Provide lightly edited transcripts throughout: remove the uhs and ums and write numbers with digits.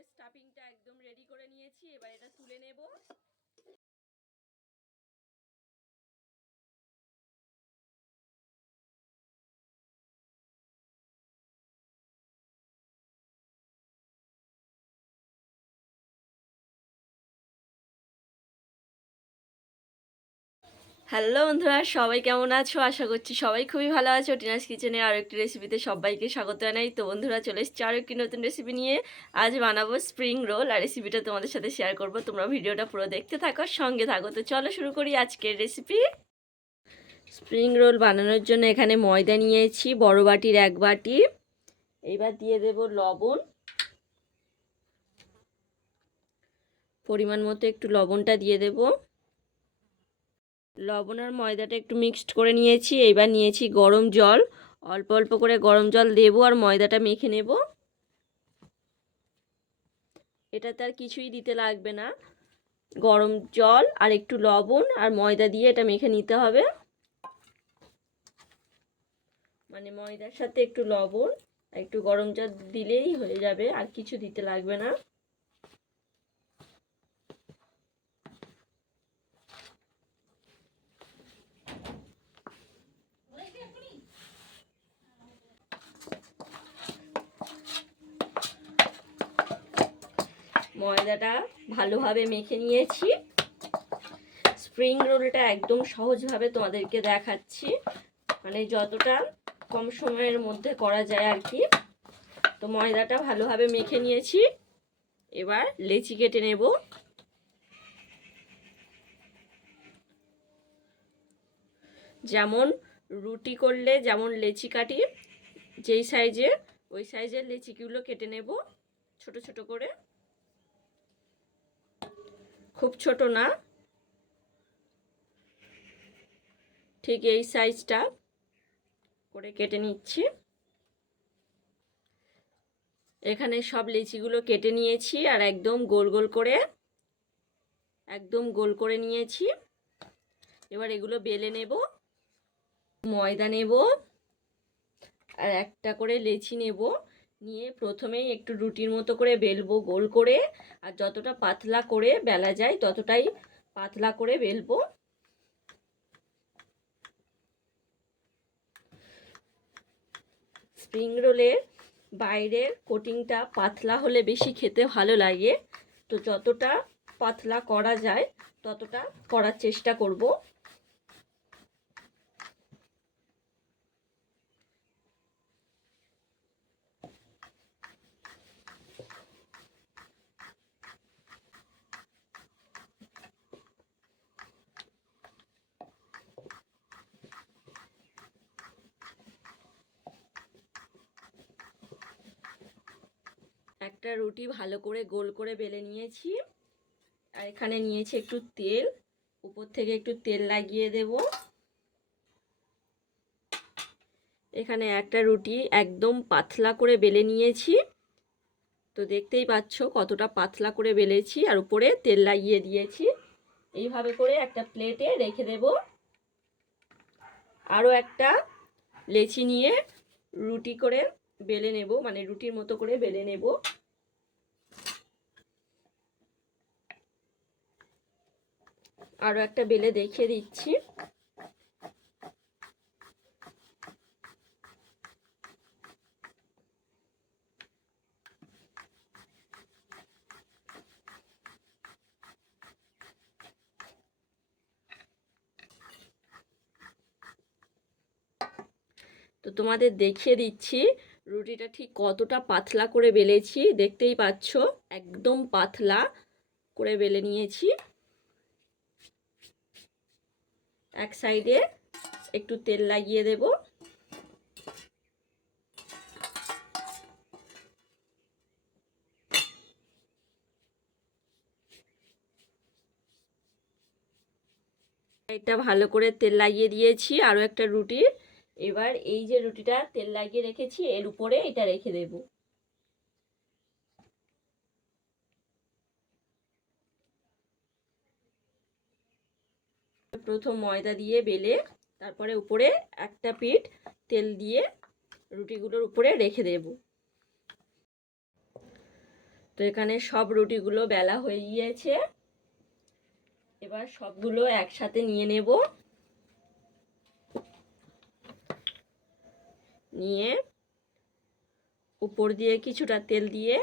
রোলের স্টাফিংটা একদম রেডি করে নিয়েছি, এবার এটা তুলে নেব। হ্যালো বন্ধুরা, সবাই কেমন আছো? আশা করছি সবাই খুবই ভালো আছো। টিনাস কিচেনে আরও একটি রেসিপিতে সবাইকে স্বাগত জানাই। তো বন্ধুরা, চলে এসেছি আরও একটি নতুন রেসিপি নিয়ে। আজ বানাবো স্প্রিং রোল, আর রেসিপিটা তোমাদের সাথে শেয়ার করব। তোমরা ভিডিওটা পুরো দেখতে থাকো, সঙ্গে থাকো। তো চলো শুরু করি আজকের রেসিপি। স্প্রিং রোল বানানোর জন্য এখানে ময়দা নিয়েছি বড় বাটির 1 বাটি। এইবার দিয়ে দেব লবণ, পরিমাণ মতো একটু লবণটা দিয়ে দেব। লবণ আর ময়দাটা একটু মিক্সড করে নিয়েছি। এইবার নিয়েছি গরম জল, অল্প অল্প করে গরম জল দেব আর ময়দাটা মেখে নেব। এটাতে আর কিছুই দিতে লাগবে না, গরম জল আর একটু লবণ আর ময়দা দিয়ে এটা মেখে নিতে হবে। মানে ময়দার সাথে একটু লবণ আর একটু গরম জল দিলেই হয়ে যাবে, আর কিছু দিতে লাগবে না। ময়দাটা ভালোভাবে মেখে নিয়েছি। স্প্রিং রোলটা একদম সহজভাবে তোমাদেরকে দেখাচ্ছি, মানে যতটা কম সময়ের মধ্যে করা যায় আর কি। তো ময়দাটা ভালোভাবে মেখে নিয়েছি, এবার লেচি কেটে নেব। যেমন রুটি করলে যেমন লেচি কাটি, যেই সাইজের ওই সাইজের লেচিগুলো কেটে নেব ছোট ছোট করে, খুব ছোট না, ঠিক এই সাইজটা করে কেটে নিচ্ছি। এখানে সব লেচিগুলো কেটে নিয়েছি আর একদম গোল করে নিয়েছি। এবার এগুলো বেলে নেব। ময়দা নেব আর একটা করে লেচি নেব, নিয়ে প্রথমেই একটু রুটির মতো করে বেলবো গোল করে, আর যতটা পাতলা করে বেলা যায় ততটাই পাতলা করে বেলবো। স্প্রিং রোলের বাইরের কোটিংটা পাতলা হলে বেশি খেতে ভালো লাগে, তো যতটা পাতলা করা যায় ততটা করার চেষ্টা করব। একটা রুটি ভালো করে গোল করে বেলে নিয়েছি, আর এখানে নিয়েছি একটু তেল, উপর থেকে একটু তেল লাগিয়ে দেব। এখানে একটা রুটি একদম পাতলা করে বেলে নিয়েছি, তো দেখতেই পাচ্ছ কতটা পাতলা করে বেলেছি, আর উপরে তেল লাগিয়ে দিয়েছি। এইভাবে করে একটা প্লেটে রেখে দেব। আরও একটা লেচি নিয়ে রুটি করে বেলে নেব, মানে রুটির মতো করে বেলে নেব। আরও একটা বেলে দেখিয়ে দিচ্ছি। তো তোমাদের দেখিয়ে দিচ্ছি রুটিটা ঠিক কতটা পাতলা করে বেলেছি, দেখতেই পাচ্ছ একদম পাতলা করে বেলে নিয়েছি। এক সাইডে একটু তেল লাগিয়ে দেব। এটা ভালো করে তেল লাগিয়ে দিয়েছি আরও একটা রুটির। এবার এই যে রুটিটা তেল লাগিয়ে রেখেছি এর উপরে এটা রেখে দেব। প্রথম ময়দা দিয়ে বেলে তারপরে উপরে একটা পিঠ তেল দিয়ে রুটিগুলোর উপরে রেখে দেব। তো এখানে সব রুটিগুলো বেলা হয়ে গিয়েছে, এবার সবগুলো একসাথে নিয়ে নেব। নিয়ে উপর দিয়ে কিছুটা তেল দিয়ে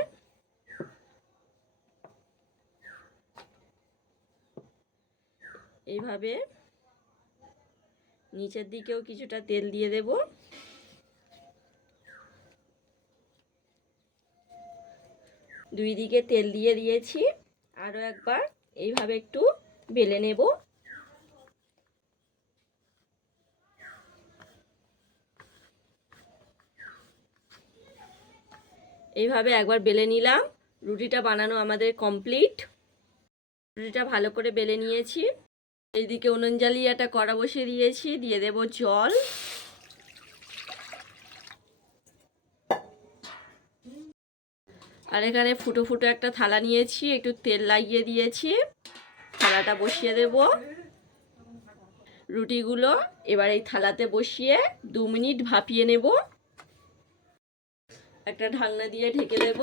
এইভাবে নিচের দিকেও কিছুটা তেল দিয়ে দেব। দুই দিকে তেল দিয়ে দিয়েছি, আরও একবার এইভাবে একটু বেলে নেব। এইভাবে একবার বেলে নিলাম। রুটিটা বানানো আমাদের কমপ্লিট। রুটিটা ভালো করে বেলে নিয়েছি। এইদিকে উনুন জ্বালিয়ে একটা কড়া বসিয়ে দিয়েছি, দিয়ে দেব জল। আর এখানে ফুটো ফুটো একটা থালা নিয়েছি, একটু তেল লাগিয়ে দিয়েছি, থালাটা বসিয়ে দেব। রুটিগুলো এবার এই থালাতে বসিয়ে 2 মিনিট ভাপিয়ে নেব। একটা ঢাকনা দিয়ে ঢেকে দেব।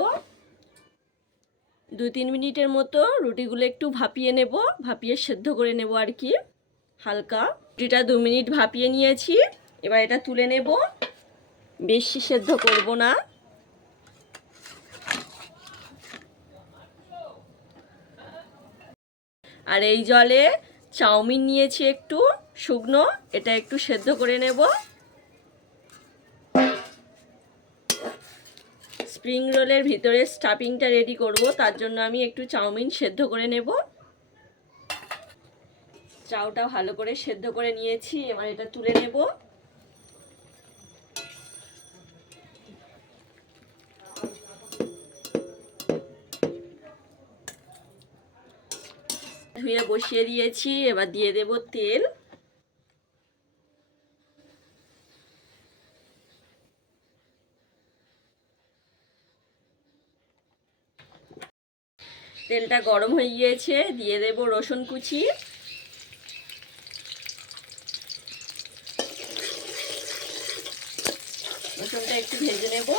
2-3 মিনিটের মতো রুটিগুলো একটু ভাপিয়ে নেব, ভাপিয়ে সেদ্ধ করে নেব আর কি হালকা। রুটিটা 2 মিনিট ভাপিয়ে নিয়েছি, এবার এটা তুলে নেব। বেশি সেদ্ধ করব না। আর এই জলে চাউমিন নিয়েছি একটু শুকনো, এটা একটু সেদ্ধ করে নেব। স্প্রিং রোলের ভিতরে স্টাফিংটা রেডি করব, তার জন্য আমি একটু চাউমিন সেদ্ধ করে নেব। চাউটা ভালো করে সেদ্ধ করে নিয়েছি, এবার এটা তুলে নেব। ধুয়ে বসিয়ে দিয়েছি, এবার দিয়ে দেব তেল। তেলটা গরম হয়ে গিয়েছে, দিয়ে দেব রসুন কুচি। রসুনটা একটু ভেজে নেব।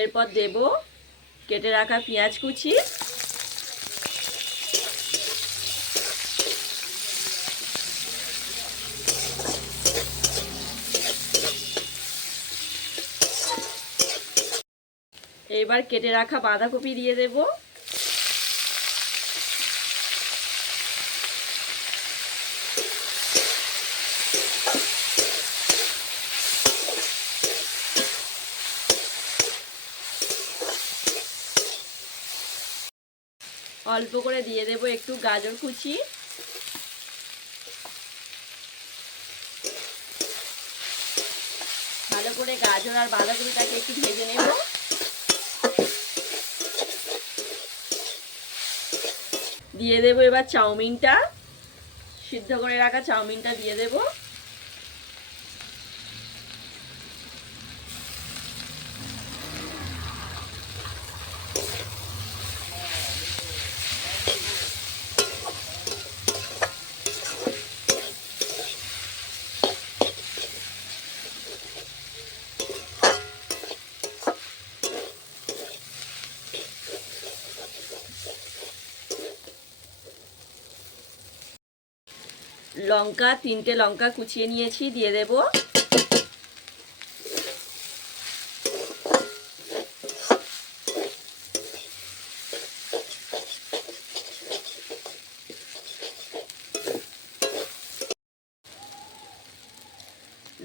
এরপর দেব কেটে রাখা পেঁয়াজ কুচি। এবার কেটে রাখা বাঁধাকপি দিয়ে দেব। অল্প করে দিয়ে দেব একটু গাজর কুচি। ভালো করে গাজর আর বাঁধাকপিটাকে একটু ভেজে নেব। দিয়ে দেব এবার চাউমিনটা, সিদ্ধ করে রাখা চাউমিনটা দিয়ে দেব। লঙ্কা 3টে লঙ্কা কুচিয়ে নিয়েছি, দিয়ে দেব।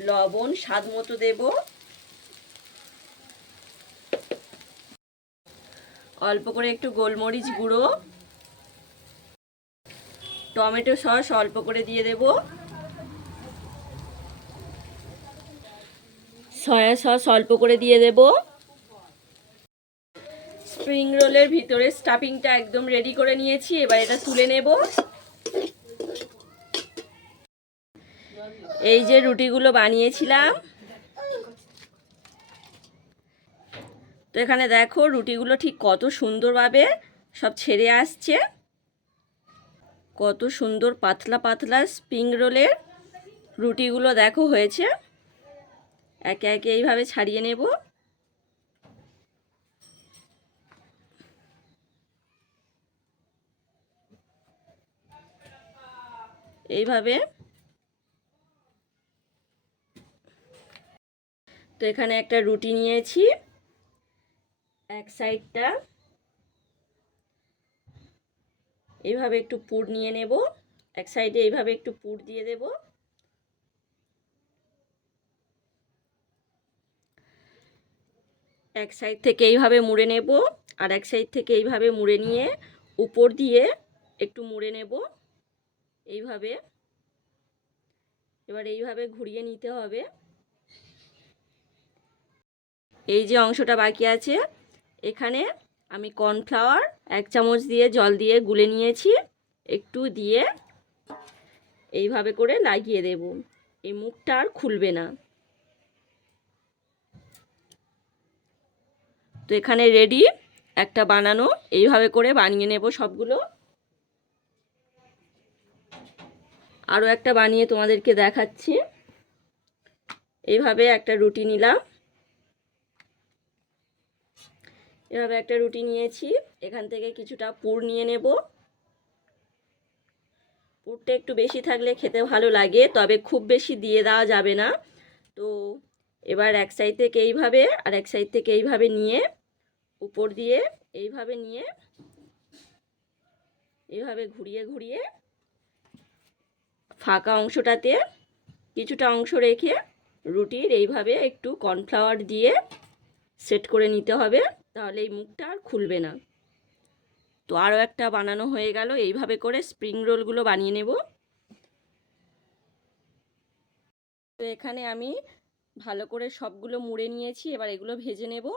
লবণ স্বাদ মতো দেব। অল্প করে একটু গোলমরিচ গুঁড়ো। টমেটো সস অল্প করে দিয়ে দেব। সয়া সস অল্প করে দিয়ে দেব। স্প্রিং রোলের ভিতরে স্টাফিংটা একদম রেডি করে নিয়েছি, এবার এটা তুলে নেব। এই যে রুটিগুলো বানিয়েছিলাম তো এখানে দেখো রুটিগুলো ঠিক কত সুন্দরভাবে সব ছেড়ে আসছে, কত সুন্দর পাতলা পাতলা স্প্রিং রোলের রুটিগুলো দেখো হয়েছে। একে একে এইভাবে ছাড়িয়ে নেব। এইভাবে। তো এখানে একটা রুটি নিয়েছি, এক সাইডটা এইভাবে একটু পুর নিয়ে নেব, এক সাইডে এইভাবে একটু পুর দিয়ে দেব। এক সাইড থেকে এইভাবে মুড়ে নেব, আর এক সাইড থেকে এইভাবে মুড়ে নিয়ে উপর দিয়ে একটু মুড়ে নেব এইভাবে। এবার এইভাবে ঘুরিয়ে নিতে হবে। এই যে অংশটা বাকি আছে, এখানে আমি কর্নফ্লাওয়ার 1 চামচ দিয়ে জল দিয়ে গুলে নিয়েছি, একটু দিয়ে এইভাবে করে লাগিয়ে দেব। এই মুখটা আর খুলবে না। তো এখানে রেডি একটা বানানো। এইভাবে করে বানিয়ে নেব সবগুলো। আরও একটা বানিয়ে তোমাদেরকে দেখাচ্ছি। এইভাবে একটা রুটি নিলাম, এভাবে একটা রুটি নিয়েছি, এখান থেকে কিছুটা পুর নিয়ে নেব। পুরটা একটু বেশি থাকলে খেতে ভালো লাগে, তবে খুব বেশি দিয়ে দেওয়া যাবে না। তো এবার এক সাইড থেকে এইভাবে আর এক সাইড থেকে এইভাবে নিয়ে উপর দিয়ে এইভাবে নিয়ে এইভাবে ঘুরিয়ে ঘুরিয়ে ফাঁকা অংশটাতে কিছুটা অংশ রেখে রুটির এইভাবে একটু কর্নফ্লাওয়ার দিয়ে সেট করে নিতে হবে, তাহলে এই মুখটা আর খুলবে না। তো আরও একটা বানানো হয়ে গেল। এইভাবে করে স্প্রিং রোলগুলো বানিয়ে নেব। তো এখানে আমি ভালো করে সবগুলো মুড়ে নিয়েছি, এবার এগুলো ভেজে নেব।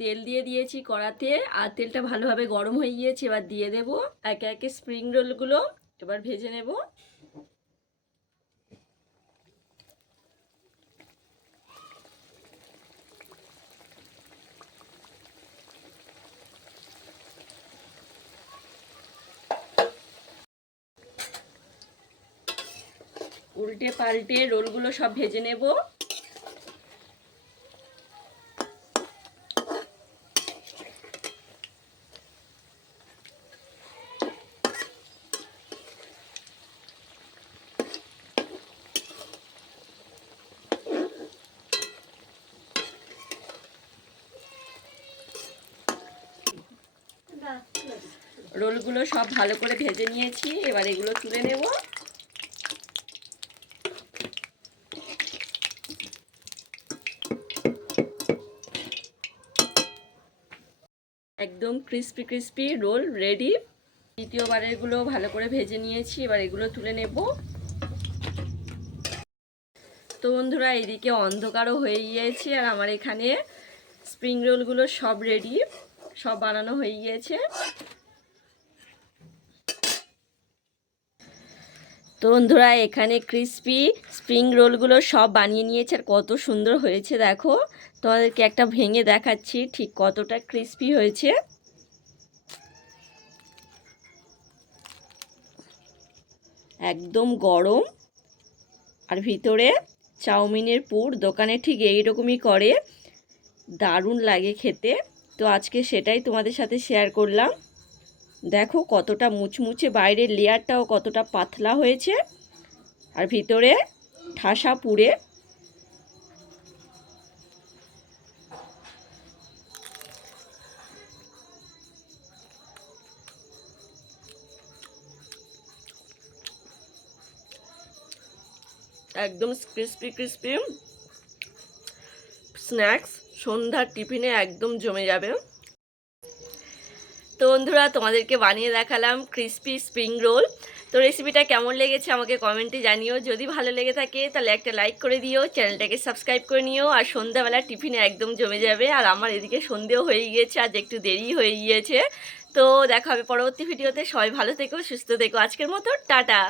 তেল দিয়ে দিয়েছি কড়াতে, আর তেলটা ভালোভাবে গরম হয়ে গিয়েছে। এবার দিয়ে দেব একে একে স্প্রিং রোলগুলো, এবার ভেজে নেব। উল্টে পাল্টে রোলগুলো সব ভেজে নেব। রোলগুলো সব ভালো করে ভেজে নিয়েছি, এবার এগুলো তুলে নেব। একদম ক্রিস্পি ক্রিস্পি রোল রেডি। দ্বিতীয়বারেরগুলো ভালো করে ভেজে নিয়েছি, এবার এগুলো তুলে নেব। তো বন্ধুরা, এইদিকে অন্ধকারও হয়ে গিয়েছে, আর আমার এখানে স্প্রিং রোলগুলো সব রেডি, সব বানানো হয়ে গিয়েছে। তো বন্ধুরা, এখানে ক্রিস্পি স্প্রিং রোলগুলো সব বানিয়ে নিয়েছে, আর কত সুন্দর হয়েছে দেখো। তোমাদেরকে একটা ভেঙে দেখাচ্ছি ঠিক কতটা ক্রিস্পি হয়েছে। একদম গরম, আর ভিতরে চাউমিনের পুর। দোকানে ঠিক এইরকমই করে, দারুণ লাগে খেতে। তো আজকে সেটাই তোমাদের সাথে শেয়ার করলাম। দেখো কতটা মুচমুচে, বাইরের লেয়ারটাও কতটা পাতলা হয়েছে, আর ভিতরে ঠাসা পুরে। একদম ক্রিস্পি ক্রিস্পি স্ন্যাক্স, সন্ধ্যার টিফিনে একদম জমে যাবে। তো বন্ধুরা, তোমাদেরকে বানিয়ে দেখালাম ক্রিস্পি স্প্রিং রোল। তো রেসিপিটা কেমন লেগেছে আমাকে কমেন্টে জানিও। যদি ভালো লেগে থাকে তাহলে একটা লাইক করে দিও, চ্যানেলটাকে সাবস্ক্রাইব করে নিও। আর সন্ধ্যাবেলা টিফিনে একদম জমে যাবে। আর আমার এদিকে সন্ধেও হয়ে গিয়েছে, আজ একটু দেরি হয়ে গিয়েছে। তো দেখা হবে পরবর্তী ভিডিওতে। সবাই ভালো থেকো, সুস্থ থেকো। আজকের মতো টাটা।